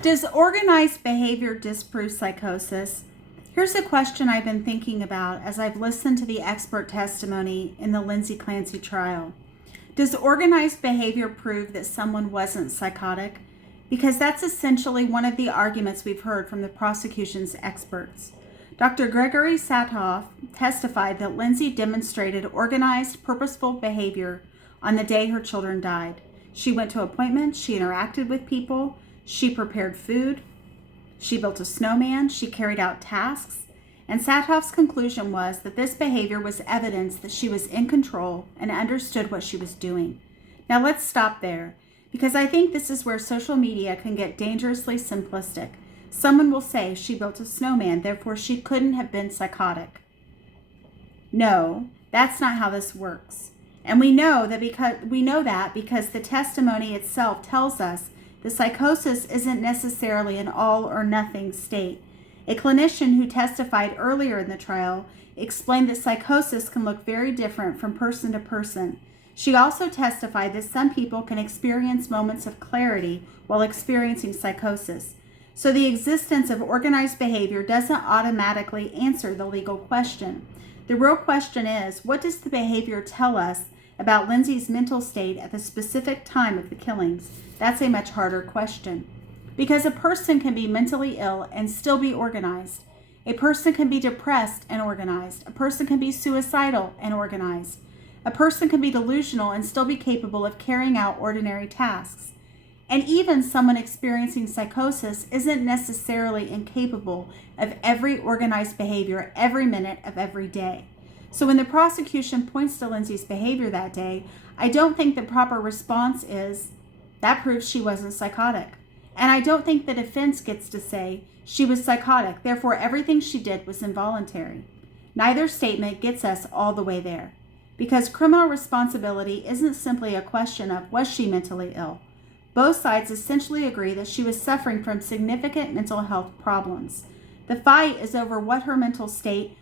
Does organized behavior disprove psychosis? Here's a question I've been thinking about as I've listened to the expert testimony in the Lindsay Clancy trial. Does organized behavior prove that someone wasn't psychotic? Because that's essentially one of the arguments we've heard from the prosecution's experts. Dr. Gregory Satoff testified that Lindsay demonstrated organized, purposeful behavior on the day her children died. She went to appointments, she interacted with people, she prepared food, she built a snowman, she carried out tasks, and Satoff's conclusion was that this behavior was evidence that she was in control and understood what she was doing. Now let's stop there, because I think this is where social media can get dangerously simplistic. Someone will say she built a snowman, therefore she couldn't have been psychotic. No, that's not how this works. And we know that because the testimony itself tells us the psychosis isn't necessarily an all or nothing state. A clinician who testified earlier in the trial explained that psychosis can look very different from person to person. She also testified that some people can experience moments of clarity while experiencing psychosis. So the existence of organized behavior doesn't automatically answer the legal question. The real question is, what does the behavior tell us about Lindsay's mental state at the specific time of the killings? That's a much harder question. Because a person can be mentally ill and still be organized. A person can be depressed and organized. A person can be suicidal and organized. A person can be delusional and still be capable of carrying out ordinary tasks. And even someone experiencing psychosis isn't necessarily incapable of every organized behavior every minute of every day. So when the prosecution points to Lindsay's behavior that day, I don't think the proper response is, that proves she wasn't psychotic. And I don't think the defense gets to say, she was psychotic, therefore everything she did was involuntary. Neither statement gets us all the way there. Because criminal responsibility isn't simply a question of, was she mentally ill? Both sides essentially agree that she was suffering from significant mental health problems. The fight is over what her mental state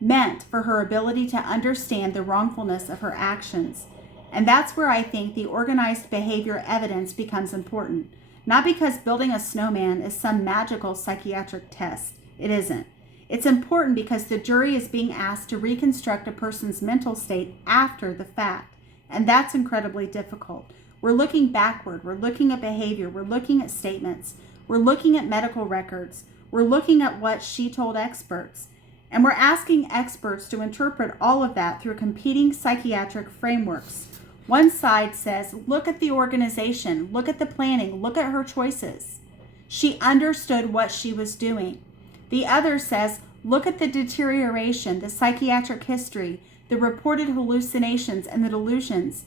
meant for her ability to understand the wrongfulness of her actions. And that's where I think the organized behavior evidence becomes important. Not because building a snowman is some magical psychiatric test. It isn't. It's important because the jury is being asked to reconstruct a person's mental state after the fact. And that's incredibly difficult. We're looking backward. We're looking at behavior. We're looking at statements. We're looking at medical records. We're looking at what she told experts. And we're asking experts to interpret all of that through competing psychiatric frameworks. One side says, look at the organization, look at the planning, look at her choices. She understood what she was doing. The other says, look at the deterioration, the psychiatric history, the reported hallucinations and the delusions,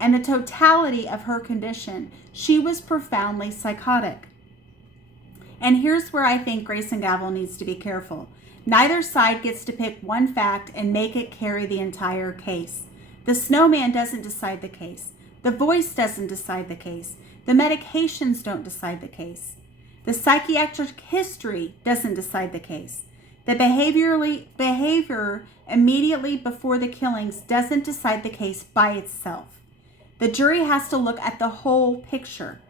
and the totality of her condition. She was profoundly psychotic. And here's where I think Grace and Gavel needs to be careful. Neither side gets to pick one fact and make it carry the entire case. The snowman doesn't decide the case. The voice doesn't decide the case. The medications don't decide the case. The psychiatric history doesn't decide the case. The behavior immediately before the killings doesn't decide the case by itself. The jury has to look at the whole picture.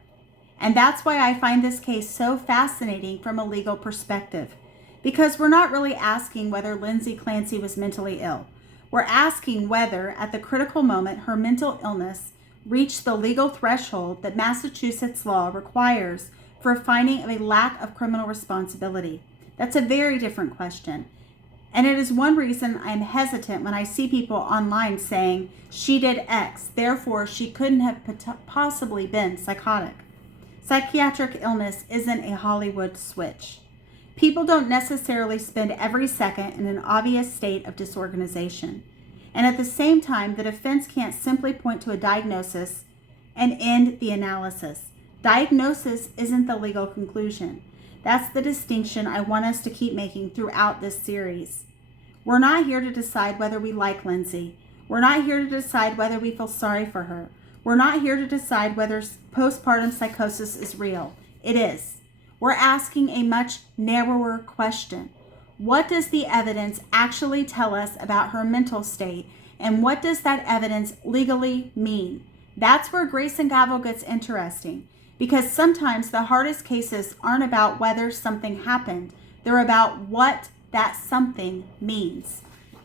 And that's why I find this case so fascinating from a legal perspective. Because we're not really asking whether Lindsay Clancy was mentally ill. We're asking whether, at the critical moment, her mental illness reached the legal threshold that Massachusetts law requires for a finding of a lack of criminal responsibility. That's a very different question. And it is one reason I'm hesitant when I see people online saying, she did X, therefore she couldn't have possibly been psychotic. Psychiatric illness isn't a Hollywood switch. People don't necessarily spend every second in an obvious state of disorganization. And at the same time, the defense can't simply point to a diagnosis and end the analysis. Diagnosis isn't the legal conclusion. That's the distinction I want us to keep making throughout this series. We're not here to decide whether we like Lindsay. We're not here to decide whether we feel sorry for her. We're not here to decide whether postpartum psychosis is real. It is. We're asking a much narrower question. What does the evidence actually tell us about her mental state, and what does that evidence legally mean? That's where Grace and Gavel gets interesting, because sometimes the hardest cases aren't about whether something happened. They're about what that something means.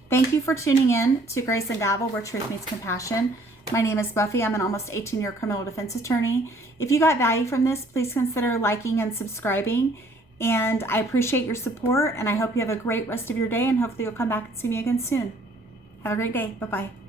Thank you for tuning in to Grace and Gavel, where truth meets compassion. My name is Buffy. I'm an almost 18-year criminal defense attorney. If you got value from this, please consider liking and subscribing. And I appreciate your support, and I hope you have a great rest of your day, and hopefully you'll come back and see me again soon. Have a great day. Bye-bye.